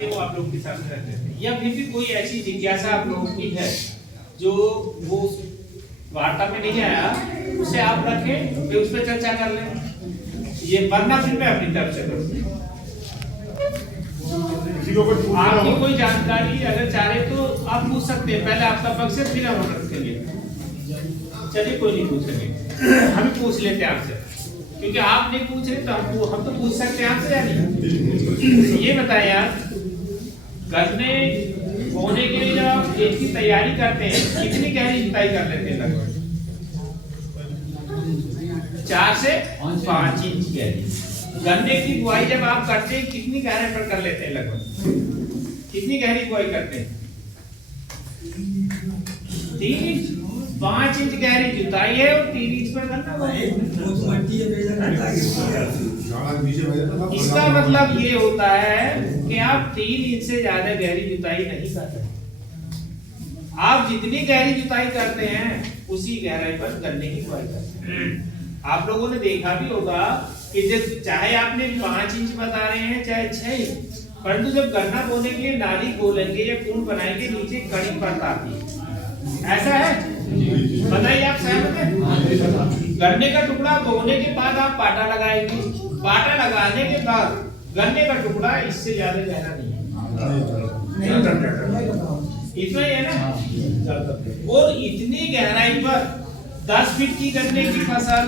वो आप लोग के सामने रख देते हैं, या फिर भी कोई ऐसी जिज्ञासा आप लोगों की है जो वो वार्ता में नहीं आया, उसे आप रखें, फिर उस पर चर्चा कर लें। ये वरना फिर मैं अपनी तरफ से करूँ। आपकी कोई जानकारी अगर चाहे तो आप पूछ सकते हैं, पहले आपका पक्ष है फिर हम रखेंगे। चलिए कोई नहीं पूछेंगे, हम पूछ लेते हैं आपसे, क्योंकि आप नहीं पूछ रहे तो हम तो पूछ सकते हैं आपसे या नहीं। ये बताएं यार, गन्ने बोने के लिए जब आप खेत की तैयारी करते हैं कितनी गहरी जुताई कर लेते हैं? लगभग 4 से 5 इंच गहरी। गन्ने की बुआई जब आप करते हैं कितनी गहराई पर कर लेते हैं? लगभग कितनी गहरी बुआई करते हैं? 3 इंच। 5 इंच गहरी जुताई है और 3 इंच पर गन्ना। इसका मतलब ये होता है कि आप 3 इंच से ज्यादा गहरी जुताई नहीं करते। आप जितनी गहरी जुताई करते हैं उसी गहराई पर गन्ने की बुआई करते हैं। आप लोगों ने देखा भी होगा कि जब चाहे आपने 5 इंच बता रहे हैं चाहे 6 इंच, परंतु जब गन्ना बोने के लिए नाली बोलेंगे या कून बनाएंगे नीचे कड़ी परत आती है। ऐसा है? बताइए आप सहमत हैं? गन्ने का टुकड़ा बोने के बाद आप पाटा लगाएंगे, पाटा लगाने के बाद गन्ने का टुकड़ा इससे ज्यादा गहरा नहीं है, इतना ही है ना। और इतनी गहराई पर 10 फीट की गन्ने की फसल,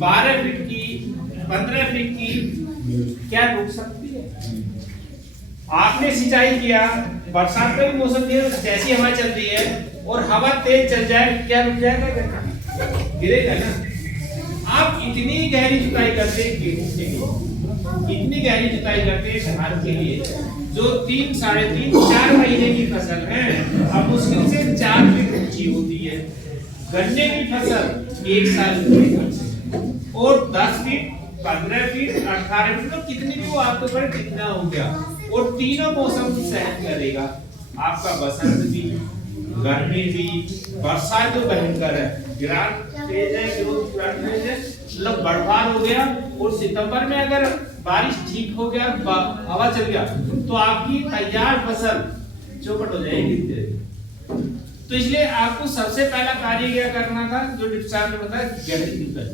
12 फीट की, 15 फीट की क्या रुक सकती है? आपने सिंचाई किया, बरसात का भी मौसम नहीं है, जैसी हवा चल रही है और हवा तेज चल जाए, क्या रुक जाएगा? गन्ना गिरेगा ना। आप इतनी गहरी जुताई करते हैं गेहूं के लिए, इतनी गहरी जुताई करते हैं धान के लिए, जो 3, 3.5, 4 महीने की फसल है, अब मुश्किल से 4 फीट ऊंची होती है। गन्ने की फसल 1 साल की और 10 फीट, 15 फीट, 18 फीट, तो कितनी भी वो आपके ऊपर कितना हो गया, और तीनों मौसम सहन करेगा। आपका बसंत भी, गर्मी भी, बरसात जो भयंकर है, गिरान तेज है, तेज है, मतलब बर्फार हो गया, और सितंबर में अगर बारिश ठीक हो गया, हवा चल गया, तो आपकी तैयार फसल चौपट हो जाएगी। तो इसलिए आपको सबसे पहला कार्य क्या करना था, जो डिप्सार ने बताया, गहरी जुताई।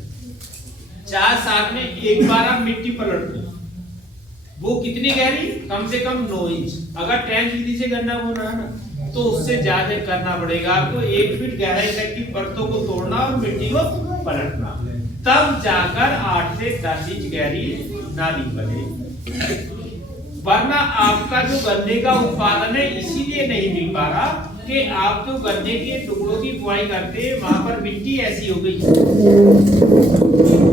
4 साल में एक बार आप मिट्टी पलट दो। वो कितनी गहरी? कम से कम 9 इंच। अगर टैंक विधि से गन्ना बोना है ना, तो उससे ज्यादा करना पड़ेगा आपको। 1 फीट गहराई तक की परतों को तोड़ना और मिट्टी को पलटना, तब जाकर 8 से 10 इंच गहरी नाली बने। वरना आपका जो गन्ने का उत्पादन है इसीलिए नहीं मिल पा रहा कि आप जो गन्ने के टुकड़ों की बुआई करते हैं वहां पर मिट्टी ऐसी हो गई,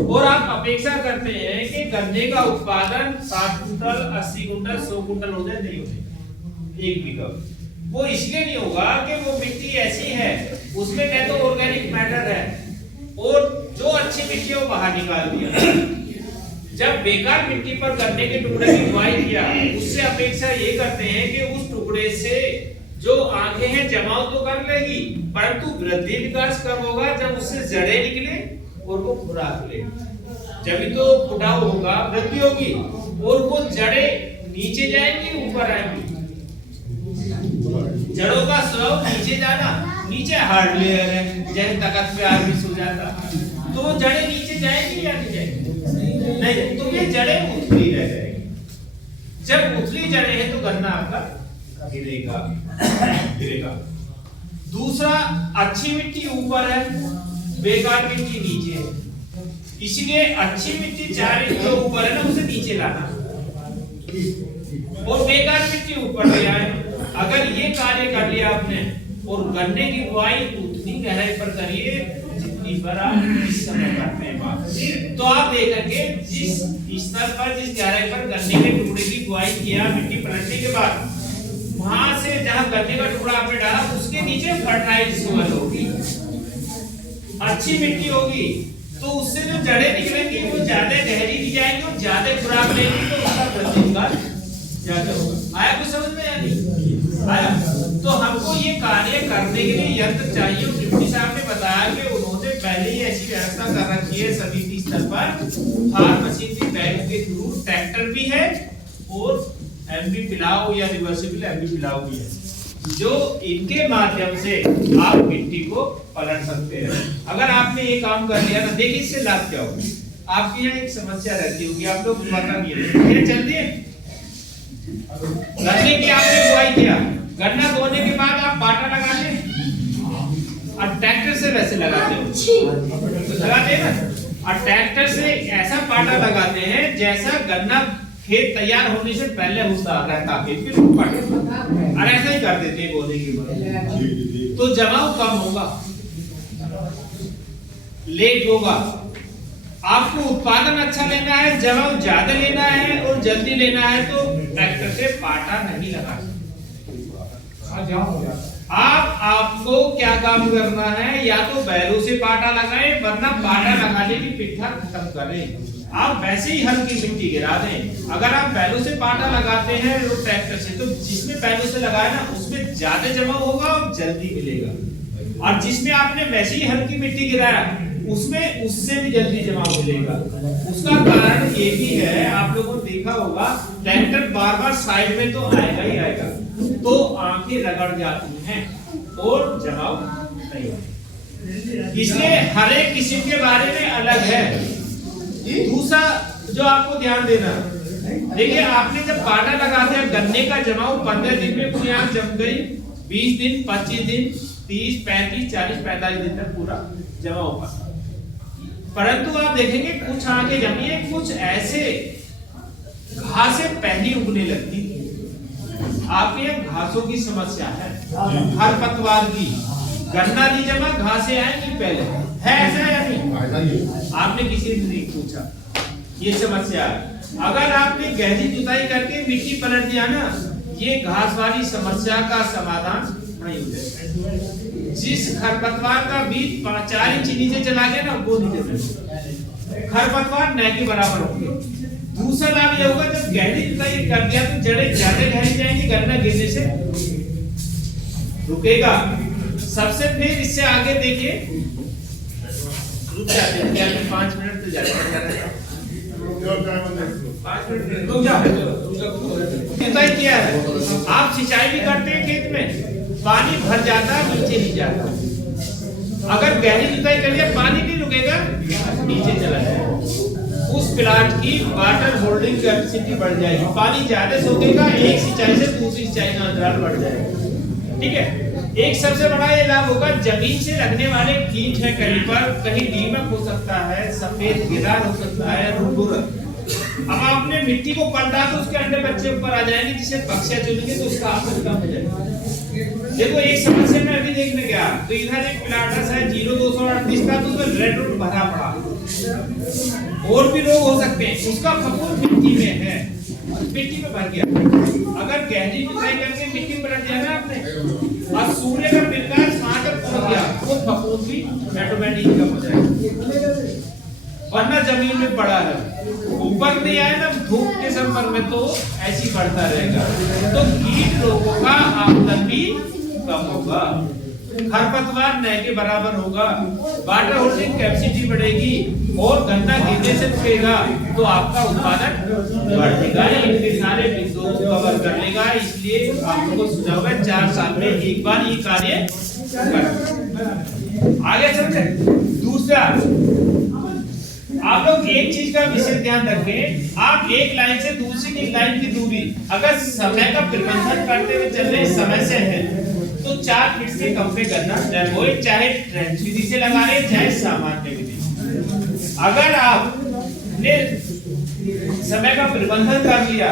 और आप अपेक्षा करते हैं कि गन्ने का उत्पादन 60 कुंटल, 80 कुंटल, 100 कुंटल हो जाए। नहीं होते 1 बीघा। वो इसलिए नहीं होगा कि वो मिट्टी ऐसी है, उसमें कहते तो ऑर्गेनिक मैटर है, और जो अच्छी मिट्टी है वो बाहर निकाल दिया। जब बेकार मिट्टी पर गन्ने के टुकड़े की बुआई किया, उससे अपेक्षा ये करते हैं कि उस टुकड़े से जो आगे हैं जमाव तो कर लेगी, परंतु वृद्धि विकास कब होगा? जब उससे जड़ें निकले और वो खुराक ले, जब तो फुटाव होगा, वृद्धि होगी, और वो जड़ें नीचे जाएंगी ऊपर आएंगी। जड़ों का स्वभाव नीचे जाना, नीचे हार्ड लेयर है, जैसे तख्त पे आदमी सो जाता, तो वो जड़ें नीचे जाएंगी या नहीं जाएंगी? नहीं, तो ये जड़ें उथली रह जाएंगी। जब उथली जड़ें हैं तो गन्ना आपका गिरेगा। दूसरा, अच्छी मिट्टी ऊपर है, बेकार मिट्टी नीचे है, इसलिए अच्छी मिट्टी 4 इंच जो ऊपर है ना, उसे नीचे लाना, और बेकार मिट्टी ऊपर ले आए। अगर ये कार्य कर लिया आपने, और गन्ने की बुआई उतनी गहराई पर करिए जितनी पर आप इस समय करते हैं, तो आप देखेंगे जिस स्तर पर, जिस गहराई पर गन्ने के टुकड़े की बुआई किया मिट्टी पलटने के बाद, वहां से जहां गन्ने का टुकड़ा आपने डाला उसके नीचे फर्टाइल सोइल होगी, अच्छी मिट्टी होगी, तो उससे जो जड़ें निकलेंगी वो ज्यादा गहरी भी जाएंगी और ज्यादा खुराक लेंगी, तो उसका वृद्धि विकास ज्यादा होगा। आया कुछ समझ में या नहीं आया? तो हमको ये कार्य करने के लिए यंत्र चाहिए, और डिप्टी साहब ने बताया कि उन्होंने पहले ही ऐसी व्यवस्था कर रखी है समिति स्तर पर, फार्म मशीनरी बैंक के थ्रू ट्रैक्टर भी है और एमबी पिलाओ या रिवर्सिबल एमबी पिलाओ भी है, जो इनके माध्यम से आप मिट्टी को पलट सकते हैं। अगर आपने ये काम कर लिया ना, देखिए इससे लाभ क्या होगा। आपकी यहाँ एक समस्या रहती होगी, आप लोग पता नहीं है, ये चलती है। गन्ने की आपने बुआई किया, गन्ना बोने के बाद आप पाटा लगाते हैं और ट्रैक्टर से वैसे लगाते हो, लगाते हैं ना, और ट्रैक्टर से ऐसा पाटा लगाते हैं जैसा गन्ना खेत तैयार होने से पहले होता रहता है, फिर और ऐसा ही कर देते हैं बोने के बाद, तो जमाव कम होगा, लेट होगा। आपको उत्पादन अच्छा लेना है, जमाव ज्यादा लेना है और जल्दी लेना है, तो ट्रैक्टर से पाटा नहीं लगा सकते। आपको क्या काम करना है, या तो बैलों से पाटा लगाएं, वरना पाटा लगाने की पिट्ठा खत्म करें। आप वैसे ही हल्की मिट्टी गिरा दें। अगर आप बैलों से पाटा लगाते हैं तो ट्रैक्टर से, तो जिसमें बैलों से लगाया ना उसमें ज्यादा जमा होगा और जल्दी मिलेगा, और जिसमें आपने वैसे ही हल्की मिट्टी गिराया उसमें उससे भी जल्दी जमा मिलेगा। उसका कारण ये भी है, आप लोगों ने देखा होगा ट्रैक्टर बार बार साइड में तो आएगा ही आएगा, तो आंखें रगड़ जाती हैं और जमाव नहीं होता। इसलिए हर एक किस्म के बारे में अलग है। दूसरा जो आपको ध्यान देना, देखिए आपने जब पाटा लगाते हैं, गन्ने का जमाव 15 दिन में बुनियाद जम गई, 20 दिन, 25 दिन, 30, 35, 40, 45 दिन तक पूरा जमा होगा। परंतु आप देखेंगे कुछ आगे जमी है, कुछ ऐसे घासें पहली उगने लगती थी। आपके यहाँ घासों की समस्या है, खरपतवार की, गन्ना नहीं जमा, घासें आएंगी पहले, है ऐसा या नहीं? आपने किसी ने नहीं पूछा, ये समस्या है। अगर आपने गहरी जुताई करके मिट्टी पलट दिया ना, ये घास वाली समस्या का समाधान नहीं हो जाएगा। जिस खरपतवार का बीज 4 इंच नीचे चला गया ना, वो नीचे चला, खरपतवार न के बराबर होंगे। दूसरा लाभ ये होगा, जब गहरी जुताई कर दिया तो जड़ें ज्यादा गहरी जाएंगी, गन्ना गिरने से रुकेगा। सबसे फिर इससे आगे देखिए, रुक जाते हैं क्या, 5 मिनट तो जाते हैं, 5 मिनट रुक जाओ। जुताई किया है, आप सिंचाई भी करते हैं खेत में, पानी भर जाता है, नीचे नहीं जाता। अगर गहरी जुताई कर लिया, पानी नहीं रुकेगा, नीचे चला जाएगा। उस प्लांट की वाटर होल्डिंग कैपेसिटी बढ़ जाएगी, पानी ज्यादा सोखेगा, एक सिंचाई से दूसरी सिंचाई का अंतराल बढ़ जाएगा। ठीक है, एक सबसे बड़ा ये लाभ होगा, जमीन से लगने वाले कीट है, कहीं पर कहीं दीमक हो सकता है, सफेद गिरार हो सकता है, रुबुरत। अब आपने मिट्टी को पलटा तो उसके अंडे बच्चे ऊपर आ जाएंगे, जिसे पक्षियां चुनेंगे तो उसका आफत कम हो जाएगा। देखो एक समस्या में अभी देखने गया, तो इधर एक प्लांटस है 0238 का, तो उसमें रेड रूट भरा पड़ा, और भी रोग हो सकते हैं, उसका फफूंद मिट्टी में है, मिट्टी में भर गया। अगर गहरी जुताई करके मिट्टी पलट दिया ना आपने, और सूर्य का प्रकाश वहां तक पहुंच गया, वो फफूंद भी ऑटोमेटिक कम हो जाएगा। वरना जमीन में पड़ा है, ऊपर नहीं आया ना धूप के संपर्क में, तो ऐसी बढ़ता रहेगा, तो कीट रोगों का आमदन भी कम होगा, खरपतवार न के बराबर होगा, वाटर होल्डिंग कैपेसिटी बढ़ेगी, और गन्ना गिरने से रुकेगा, तो आपका उत्पादन बढ़ेगा। इनके सारे बिंदुओं को कवर कर लेगा। इसलिए आप लोगों को सुझाव है 4 साल में एक बार ये कार्य करें। आगे चलते। दूसरा, आप लोग एक चीज का विशेष ध्यान रखें, आप एक लाइन से दूसरी की लाइन की दूरी अगर समय का प्रबंधन करते हुए चल रहे समय से है, तो 4 फीट से कम पे करना चाहिए, चाहे ट्रेंच विधि से लगा रहे, चाहे सामान्य विधि। अगर आपने समय का प्रबंधन कर लिया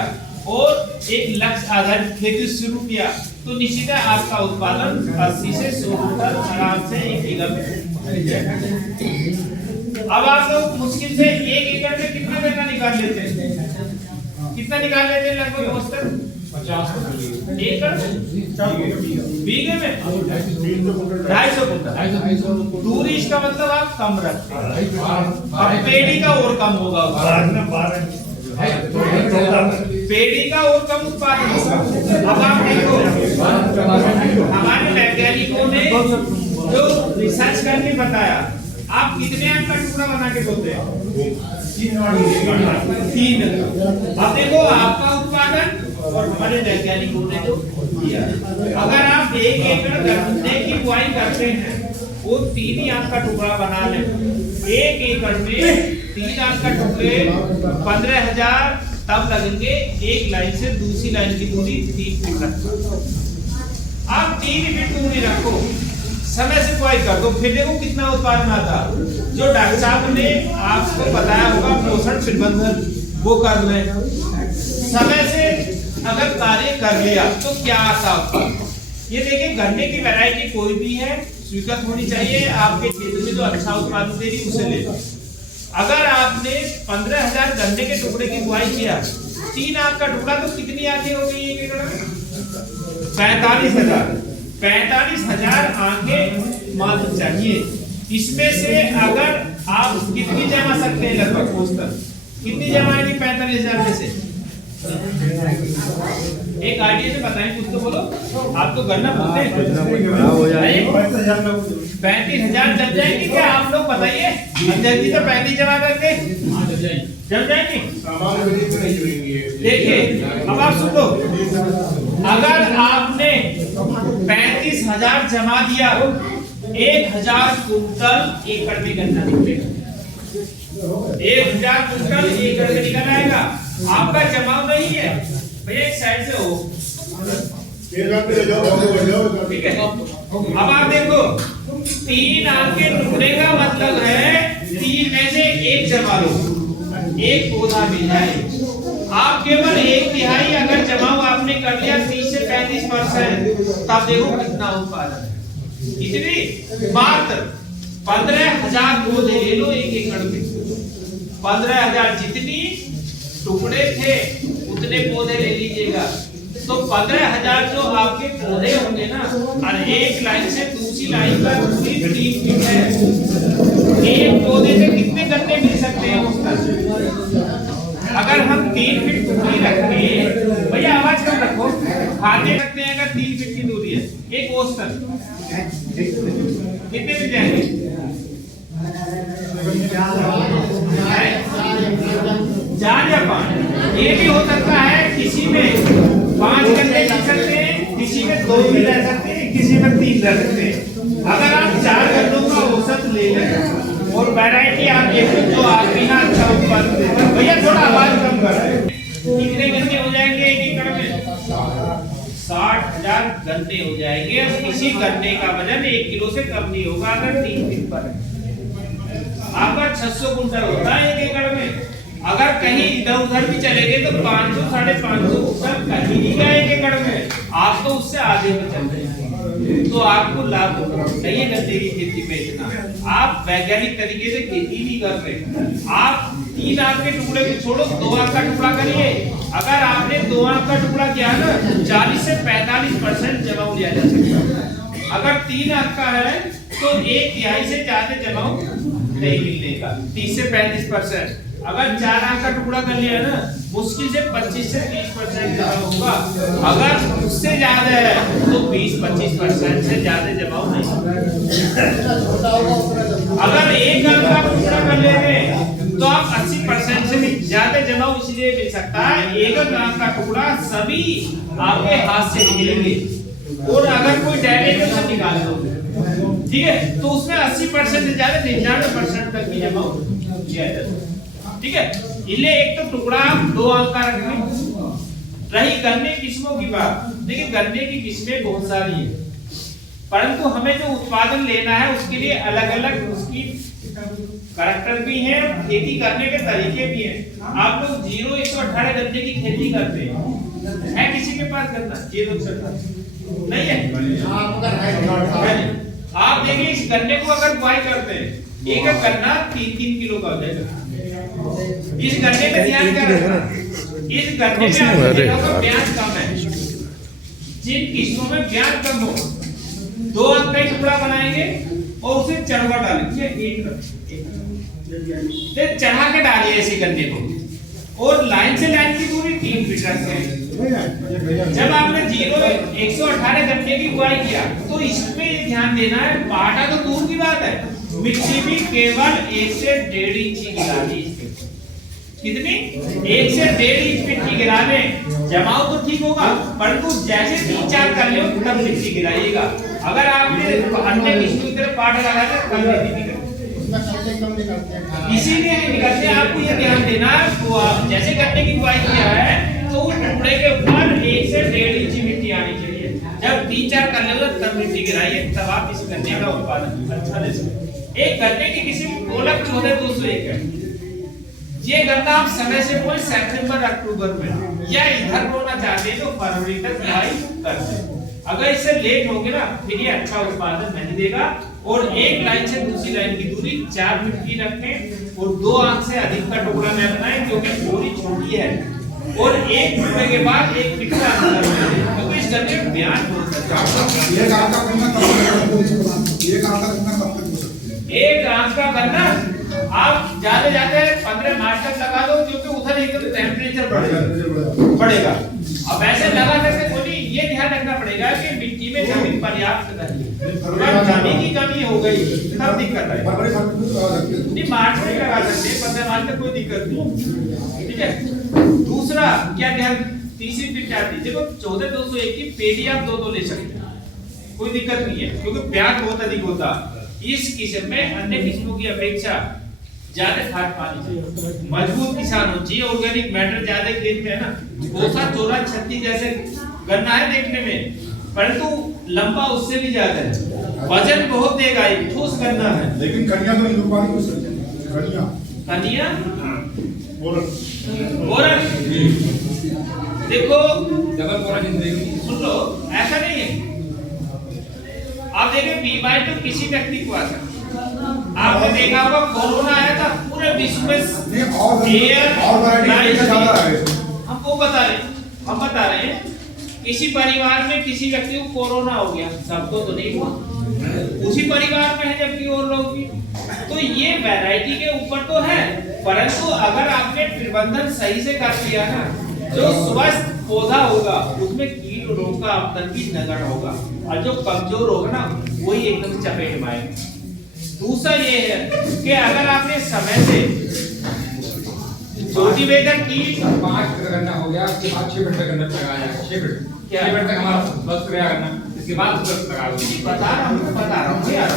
और एक लक्ष्य आधारित खेती शुरू किया, तो निश्चित है आपका उत्पादन 80 से 100 कुंटल आराम से एक बीघा में जाएगा। अब आप लोग मुश्किल से 1 एकड़ में कितना गन्ना निकाल लेते हैं? कितना निकाल लेते हैं? लगभग औसतन 50 एकड़ बीघे में 250 कुंटल। दूरी इसका मतलब आप कम रखते हैं। अब पेड़ी का और कम होगा, पेड़ी का और कम उत्पादन होगा। अब आप देखो, हमारे वैज्ञानिकों ने जो रिसर्च करके बताया, आप कितने अंक का टुकड़ा बना के बोलते हैं? 3। अब देखो आपका उत्पादन और हमारे वैज्ञानिकों ने जो किया। अगर आप 1 एकड़ गन्ने की बुआई करते हैं, वो 3 ही आंख का टुकड़ा बना लें। 1 एकड़ में 3 आंख का टुकड़े 15,000 तब लगेंगे। एक लाइन से दूसरी लाइन की दूरी 3 फीट रखो। आप 3 फीट दूरी रखो, समय से बुआई कर दो, फिर देखो कितना उत्पादन आता। जो डॉक्टर साहब ने आपको बताया होगा पोषण प्रबंधन, वो कर लें। समय से अगर कार्य कर लिया तो क्या आता उत्पादन। ये देखिए, गन्ने की वैरायटी कोई भी है, स्वीकृत होनी चाहिए। आपके क्षेत्र में जो अच्छा उत्पादन दे रही उसे ले लो। अगर आपने 15,000 गन्ने के टुकड़े की बुआई किया, 3 आंख का टुकड़ा, तो कितनी आंखें हो गई 1 एकड़ में? 45,000। 45,000 आंखें मात्र चाहिए। इसमें से अगर आप कितनी जमा सकते हैं, लगभग औसतन कितनी जमाएंगे 45,000 में से? एक आइडिया से बताएं, कुछ तो बोलो। आप तो गन्ना बोलते हैं, 35,000 जम जाएंगे क्या? आप लोग बताइए। जल्दी तो 35 जमा करके जम जाएंगे। देखिए, अब आप सुन लो। अगर आपने 35,000 जमा दिया, 1,000 कुंटल एकड़ में गन्ना निकलेगा। 1,000 कुंटल एकड़ में निकल आएगा। आपका जमाव नहीं है भैया, एक साइड से हो, ठीक है। अब आप देखो, 3 आंख के टुकड़े का मतलब है 3 में से 1 जमा लो, 1 पौधा मिल जाए। आप केवल 1/3 अगर जमाव आपने कर लिया 30 से 35%, तब देखो कितना उत्पादन है। इतनी मात्र 15,000 पौधे ले लो 1 एकड़ में। 15,000 जितनी टुकड़े थे उतने पौधे ले लीजिएगा, तो 15,000 जो आपके पौधे होंगे ना, और एक लाइन से दूसरी लाइन का दूरी 3 फीट है। एक पौधे से कितने गन्ने मिल सकते हैं उसका? अगर हम 3 फीट दूरी रखें, भैया आवाज कम रखो, खाते सकते हैं। अगर 3 फीट की दूरी है, एक औसतन कितने मिल जाएंगे? 4 या 5। ये भी हो सकता है, किसी में 5 गन्ने मिल सकते हैं, किसी में 2 भी रह सकते हैं, किसी में 3 रह सकते हैं। अगर आप 4 गन्नों का औसत ले लें और वैरायटी आप देखो जो आपके यहाँ अच्छा उत्पादन देता है। भैया थोड़ा आवाज कम कर रहे हैं। कितने गन्ने हो जाएंगे 1 एकड़ में? 60,000 गन्ने हो जाएंगे। किसी गन्ने का वजन 1 किलो से कम नहीं होगा अगर 3 फीट पर है। आपका 600 कुंटल होता है 1 एकड़ में। अगर कहीं इधर उधर भी चले गए तो 500 550 कुंटल कहीं नहीं गए 1 एकड़ में। आप तो उससे आगे में चल रहे हैं, तो आपको लाभ नहीं है गन्ने की खेती में इतना। आप वैज्ञानिक तरीके से खेती नहीं कर रहे। आप 3 आंख के टुकड़े को छोड़ो, 2 आंख का टुकड़ा करिए। अगर आपने 2 आंख का टुकड़ा किया ना, 40 से 45% जमाव लिया जा सकता है। अगर 3 आंख का है तो 1/3 से ज्यादा जमाव नहीं मिलने का, 30 से 35%। अगर 4 आंख का टुकड़ा कर लिया ना, मुश्किल से 25 से 30% जमाव होगा। अगर उससे ज्यादा है तो 20-25% से ज्यादा जमाव नहीं होगा। अगर 1 आंख का टुकड़ा कर लेंगे तो आप 80% से भी ज्यादा जमाव इसलिए मिल सकता है, 1 आंख का टुकड़ा सभी आपके हाथ से निकलेंगे, और अगर कोई डैमेज है तो निकाल दो, ठीक है। तो उसमें 80% से ज्यादा 99% तक की जमाव किया जाता है, ठीक है। इसलिए एक तो टुकड़ा आप 2 आंख का रखें। रही गन्ने किस्मों की बात, देखिए गन्ने की किस्में बहुत सारी है, परंतु हमें जो उत्पादन लेना है उसके लिए अलग अलग उसकी करैक्टर भी है, खेती करने के तरीके भी हैं। आप लोग 0-118 गन्ने की खेती करते हैं, किसी के पास गन्ना 0-118 नहीं है? आप देखिए, इस गन्ने को अगर बुआई करते हैं, एक गन्ना 3-3 किलो का हो जाएगा। इस गन्ने पे ध्यान क्या रखना, इस गन्ने में ब्याज कम है। जिन किस्मों में ब्याज कम हो, 2 आंख का टुकड़ा बनाएंगे और उसे चढ़वा डालेंगे, चढ़ा के डालिए ऐसे गन्ने को, और लाइन से लाइन की दूरी 3 फीट रखें। जब आपने 0-118 गन्ने की बुआई किया तो इसमें ये ध्यान देना है, बाटा तो दूर की बात है, मिट्टी भी केवल 1 से 1.5 इंच गिरानी। कितनी? 1 से 1.5 इंच मिट्टी गिरा दें, जमाव तो ठीक होगा, परंतु जैसे 3-4 कर लो तब मिट्टी गिराइएगा। अगर आपने अन्य किस्म की तरह पाट लगा दिया तब मिट्टी निकलेगी। इसीलिए निकलते आपको ये ध्यान देना, जैसे गन्ने की बुआई किया है तो उस टुकड़े के ऊपर 1 से 1.5 इंच मिट्टी आनी चाहिए। जब 3-4 कर लोगे तब मिट्टी गिराइए, तब आप इस गन्ने का उत्पादन अच्छा ले सकते। एक गन्ने की किस्म गोलक 14-201 है। ये गन्ना आप समय से बोए सितंबर अक्टूबर में, या इधर बोना चाहते हैं तो फरवरी तक बुआई कर सकते। अगर इससे लेट होगे ना फिर ये अच्छा उत्पादन नहीं देगा। और एक लाइन से दूसरी लाइन की दूरी 4 फीट की रखें और 2 आंख से अधिक का टुकड़ा न बनाएं, क्योंकि बोरी छोटी है। और एक टुकड़े के बाद 1 फीट का अंतर रखें, क्योंकि इस गन्ने में ब्याज बहुत है। एक आंख का गन्ना आप जाते जाते 15 मार्च तक लगा दो, क्योंकि उधर एकदम टेम्परेचर बढ़ेगा। अब ऐसे लगा सकते कोई, ये ध्यान रखना पड़ेगा कि मिट्टी में नमी पर्याप्त नहीं है। अगर नमी की कमी हो गई तब दिक्कत है। नहीं, मार्च में लगा सकते हैं, 15 मार्च तक कोई दिक्कत नहीं, ठीक है। दूसरा क्या ध्यान, तीसरी टिप क्या थी, देखो 14-201 की पेड़ी आप 2 ले सकते हैं, कोई दिक्कत नहीं है, क्योंकि ब्याज बहुत अधिक होता। इस किस्म में अन्य किस्मों की अपेक्षा ज्यादा खाद पानी चाहिए, मजबूत किसान हो चाहिए, ऑर्गेनिक मैटर ज्यादा खेत में है ना। कोसा 14-36 जैसे गन्ना है देखने में, परंतु लंबा उससे भी ज्यादा है, वजन बहुत देगा, एक ठोस गन्ना है। लेकिन कन्या तो हिंदुस्तानी को कन्या कन्या बोरन देखो डबल बोरन सुन लो, ऐसा नहीं है। आप देखिए बीमारी तो किसी व्यक्ति को आ सकती है। आपने देखा होगा कोरोना आया था पूरे विश्व में, हमको हम बता रहे हैं किसी परिवार में किसी व्यक्ति को कोरोना हो गया, सबको तो नहीं हुआ, उसी परिवार में है जबकि और लोग भी। तो ये वैरायटी के ऊपर तो है, परंतु अगर आपने प्रबंधन सही से कर लिया ना, जो स्वस्थ पौधा होगा उसमें कीट रोग का आतंकी नगण्य होगा, और जो कमजोर होगा ना वही एकदम चपेट में आएगा। दूसरा ये है कि अगर आपने समय से छोटी बेटा की 5 फीट गन्ना हो गया, उसके बाद 6 फीट का गन्ना लगाया जाएगा। 6 फीट क्या 6 फीट तक हमारा बस गया गन्ना, इसके बाद उसको लगा दो। बता रहा हूँ यार,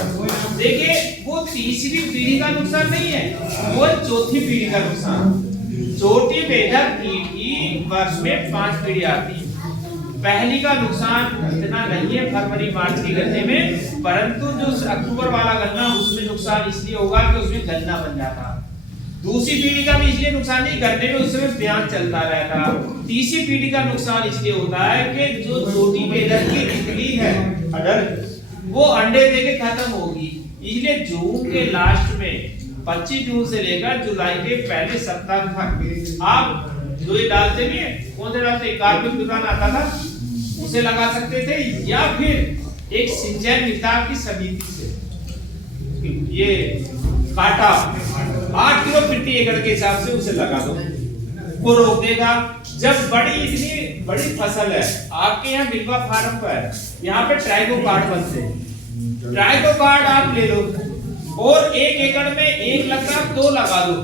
देखिए वो तीसरी पीढ़ी का नुकसान नहीं है, वो चौथी पीढ़ी का नुकसान। छोटी बेटा की वर्ष में 5 पीढ़ी आती है। पहली का नुकसान इतना नहीं है फरवरी मार्च के गन्ने में, परंतु जो अक्टूबर वाला गन्ना उसमें नुकसान इसलिए होगा कि उसमें गन्ना बन जाता। दूसरी पीढ़ी का भी इसलिए नुकसान नहीं, गन्ने में उस समय ब्याज चलता रहता। तीसरी पीढ़ी का नुकसान इसलिए होता है कि जो छोटी बेलर की निकली है अडर वो अंडे देके खत्म होगी, इसलिए जून के लास्ट में 25 जून से लेकर जुलाई के पहले सप्ताह तक आप जो ये डालते भी हैं, कौन से डालते, कार्बनिक दुकान आता था उसे लगा सकते थे, या फिर एक सिंचाई मिताब की समिति से ये काटा 8 किलो प्रति एकड़ के हिसाब से उसे लगा दो, वो रोक देगा। जब इतनी बड़ी फसल है आपके यहाँ बिल्वा फार्म पर, यहाँ पे ट्राइकोकार्ड बनते हैं, ट्राइकोकार्ड आप ले लो और 1 एकड़ में 1 लाख का 2 लगा दो,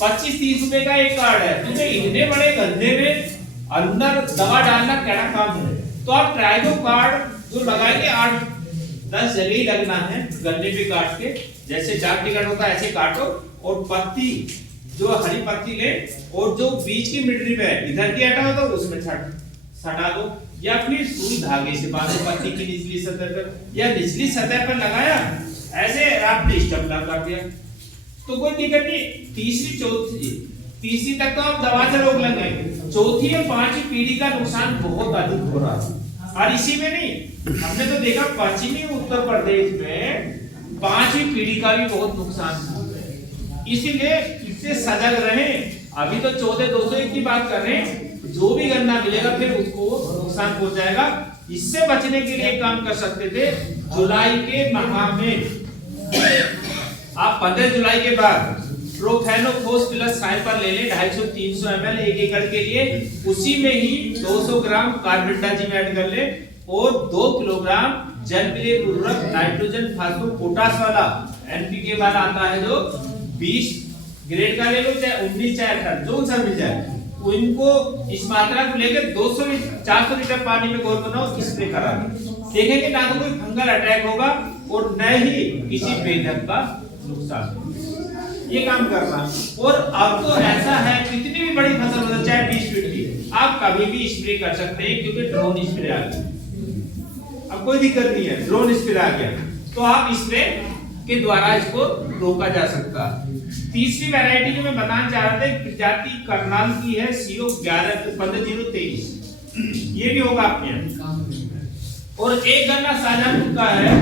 25-30 रुपए का एक कार्ड है। तुझे इतने बड़े गन्ने में अंदर दवा डालना क्या काम है, तो आप ट्राइकोकार्ड जो लगाएंगे 8-10 जगह ही लगना है गन्ने पे काट के, जैसे 4 टिकट होता है ऐसे काटो, और पत्ती जो हरी पत्ती ले और जो बीच की मिडरी में इधर की हटाओ तो उसमें सटा दो, या फिर सुई धागे से बांधो पत्ती की निचली सतह पर, या निचली सतह पर लगाया ऐसे आपने स्टम्प कर दिया तो कोई दिक्कत नहीं। तीसरी तक तो आप दवा से रोक लगाएंगे, चौथी और 5वीं पीढ़ी का नुकसान बहुत अधिक हो रहा है। और इसी में नहीं, हमने तो देखा पश्चिमी उत्तर प्रदेश में 5वीं पीढ़ी का भी बहुत नुकसान है, इसीलिए इससे सजग रहें। अभी तो 14-201 की बात कर रहे हैं, जो भी गन्ना मिलेगा फिर उसको नुकसान पहुंच जाएगा। इससे बचने के लिए काम कर सकते थे, जुलाई के माह में आप 15 जुलाई के बाद प्रोफेनोफोस प्लस साइपर ले लें 250-300 ml 1 एकड़ के लिए, उसी में ही 200 ग्राम कार्बेंडाजिम ऐड कर ले और 2 किलोग्राम जल विलेय उर्वरक नाइट्रोजन फास्फोरस पोटास वाला एनपीके वाला आता है जो 20 ग्रेड का ले लो, चाहे 19 चाहे 18 जो सा मिल जाए उनको इस मात्रा को लेकर 200 400 लीटर पानी में घोल बनाओ, स्प्रे करा दो। देखेंगे ना तो कोई फंगल अटैक होगा और न ही किसी बेधक का नुकसान होगा। ये काम करना। और अब तो ऐसा है कितनी भी बड़ी फसल हो चाहे 20 फीट की, आप कभी भी स्प्रे कर सकते हैं क्योंकि ड्रोन स्प्रे आ गया। अब कोई दिक्कत नहीं है, ड्रोन स्प्रे आ गया तो आप स्प्रे के द्वारा इसको रोका जा सकता है। तीसरी वैरायटी जो मैं बताना चाह रहा था, प्रजाति करनाल की है CO 15023, ये भी होगा आपके यहाँ। और एक गन्ना शाहजहांपुर का है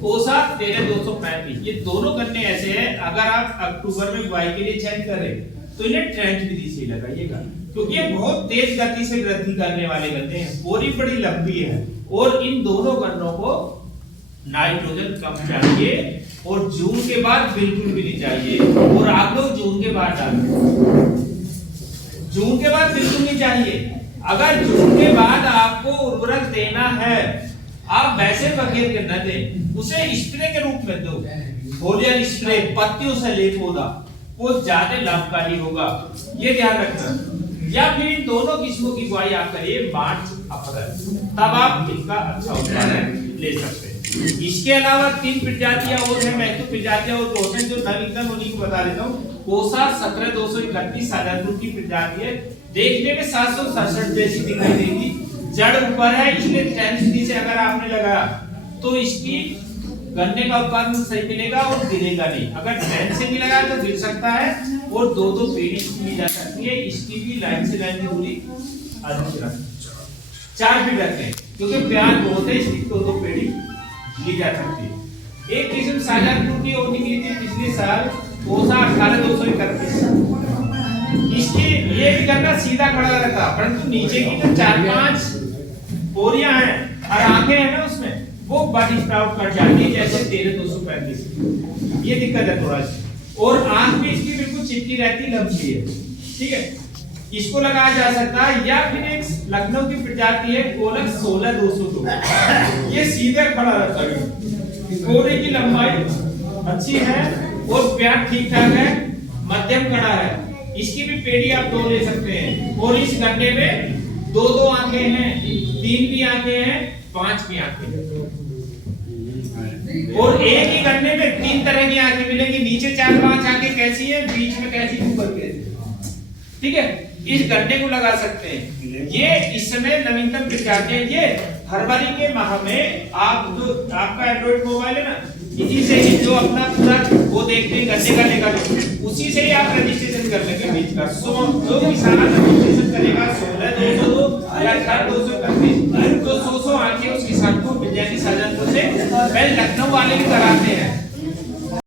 कोसा 13235। ये दोनों गन्ने ऐसे हैं, अगर आप अक्टूबर में बुआई के लिए चयन करें तो इन्हें ट्रेंच विधि से लगाइएगा, क्योंकि ये बहुत तेज गति से वृद्धि करने वाले गन्ने हैं, बोरी बड़ी लंबी है। और इन दोनों गन्नों को नाइट्रोजन कम चाहिए और जून के बाद बिल्कुल भी नहीं चाहिए। और आप लोग जून के बाद डालें, जून के बाद बिल्कुल नहीं चाहिए। अगर जून के बाद आपको उर्वरक देना है, आप वैसे बखेर के न दें, उसे स्प्रे के रूप में दो। फोलियर स्प्रे पत्तियों से ले पौधा, वो ज्यादा लाभकारी होगा, ये ध्यान रखना। या फिर इन दोनों किस्मों की बुआई आप करिए मार्च अप्रैल, तब आप इनका अच्छा उत्पादन ले सकते हैं। इसके अलावा 3 प्रजातियां और हैं, महत्वपूर्ण प्रजातियां और बहुत हैं जो नवीनतम उन्हीं को बता देता हूँ। कोसा 17231 शाहजहांपुर की प्रजाति है, देखने में 767 जैसी दिखाई देगी, जड़ ऊपर है, इसलिए ट्रेंच विधि से अगर आपने लगाया तो इसकी गन्ने का उत्पादन सही मिलेगा और गिरेगा नहीं। अगर ट्रेंच से भी लगाया तो गिर सकता है और 2-2 पेड़ी ली जा सकती है। इसकी भी लाइन से लाइन की दूरी अधिक रखें, 4 फीट रखें, क्योंकि प्याज बहुत है, इसकी 2-2 पेड़ी ली जा सकती है। एक किस्म शाहजहांपुर की और निकली थी पिछले साल कोसा 18231। इसकी ये भी गन्ना सीधा खड़ा रहता, परंतु नीचे की जो 4-5 बोरियां हैं और आंखें हैं ना उसमें, वो बड स्प्राउट कट जाती है, जैसे 13235। ये दिक्कत है थोड़ा सी। और आंख भी इसकी बिल्कुल चिपकी रहती, लंबी है, ठीक है। इसको लगाया जा सकता है। या फिर एक लखनऊ की प्रजाति है कोलक 16202, ये सीधे खड़ा रहता है, कोरे की लंबाई अच्छी है और प्याज ठीक ठाक है, मध्यम कड़ा है। इसकी भी पेड़ी आप 2 ले सकते हैं। और इस गन्ने में 2-2 आंखें हैं, 3 भी आंखें हैं, 5 भी आंखें हैं। और एक ही गन्ने में 3 तरह की आंखें मिलेंगी, नीचे 4-5 आंखें कैसी है, बीच में कैसी, ऊपर कैसी, ठीक है। इस गन्ने को लगा सकते हैं। ये इस समय नवीनतम प्रजाति है। ये फरवरी के माह में आप जो आपका एंड्रॉइड मोबाइल है ना, इसी से ही जो अपना पूरा वो देखते हैं गन्ने का लेगा, उसी से ही आप रजिस्ट्रेशन कर लेंगे बीज का। जो किसान रजिस्ट्रेशन करेगा 16202 या 18231, तो 100 आंखें उस किसान को मिल जाएगी शाहजहांपुर से। पहले लखनऊ वाले भी कराते हैं,